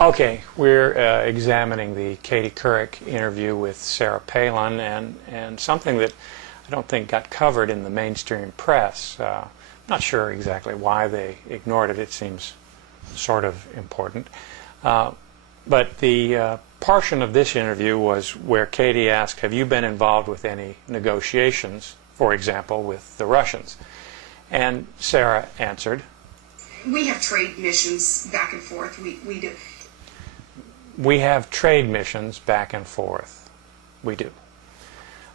Okay, we're examining the Katie Couric interview with Sarah Palin, and something that I don't think got covered in the mainstream press. Not sure exactly why they ignored it. It seems sort of important. But the portion of this interview was where Katie asked, have you been involved with any negotiations, for example, with the Russians? And Sarah answered, we have trade missions back and forth. We do. We have trade missions back and forth. We do.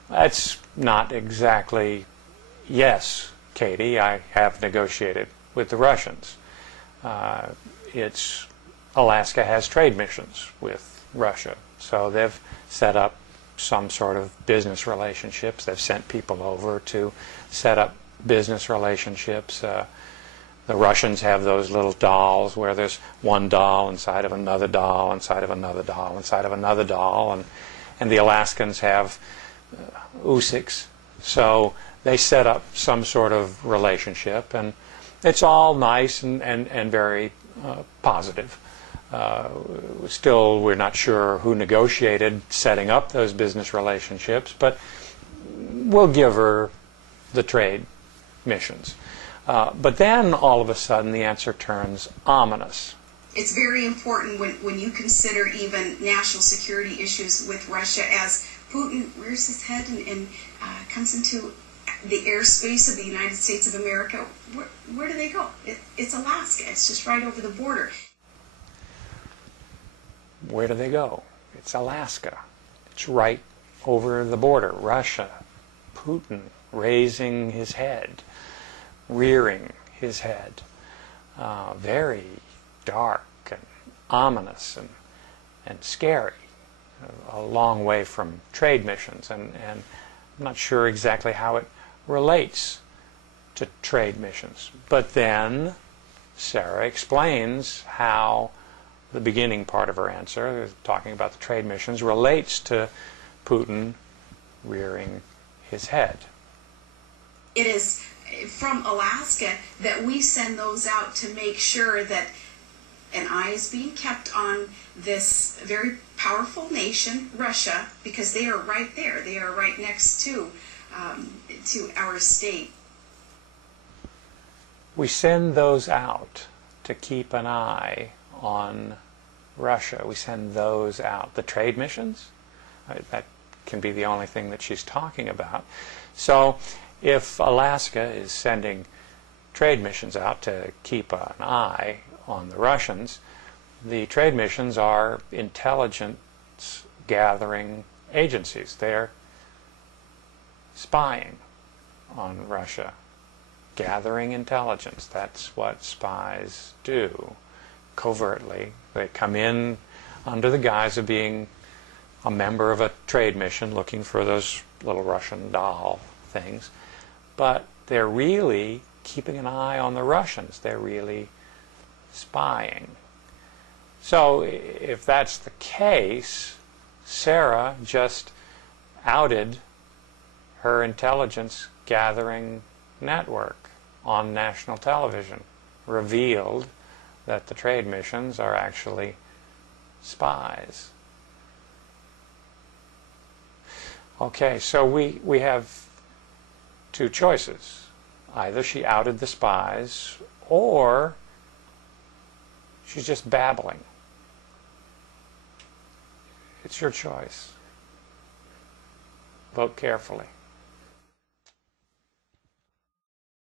That's not exactly, yes, Katie, I have negotiated with the Russians. Alaska has trade missions with Russia. So they've set up some sort of business relationships. They've sent people over to set up business relationships. The Russians have those little dolls where there's one doll inside of another doll, inside of another doll, inside of another doll, and the Alaskans have Usiks. So they set up some sort of relationship, and it's all nice and very positive. Still, we're not sure who negotiated setting up those business relationships, but we'll give her the trade missions. But then, all of a sudden, the answer turns ominous. It's very important when you consider even national security issues with Russia, as Putin rears his head and comes into the airspace of the United States of America. Where do they go? It's Alaska. It's just right over the border. Where do they go? It's Alaska. It's right over the border. Russia, Putin raising his head, rearing his head. Very dark and ominous and scary. A long way from trade missions, and I'm not sure exactly how it relates to trade missions. But then Sarah explains how the beginning part of her answer, talking about the trade missions, relates to Putin rearing his head. It is from Alaska that we send those out to make sure that an eye is being kept on this very powerful nation, Russia, because they are right there. They are right next to our state. We send those out to keep an eye on Russia. We send those out. The trade missions? That can be the only thing that she's talking about. So if Alaska is sending trade missions out to keep an eye on the Russians, the trade missions are intelligence gathering agencies. They're spying on Russia, gathering intelligence. That's what spies do, covertly. They come in under the guise of being a member of a trade mission looking for those little Russian doll things, but they're really keeping an eye on the Russians. They're really spying. So if that's the case, Sarah just outed her intelligence gathering network on national television, revealed that the trade missions are actually spies. Okay, so we have two choices. Either she outed the spies, or she's just babbling. It's your choice. Vote carefully.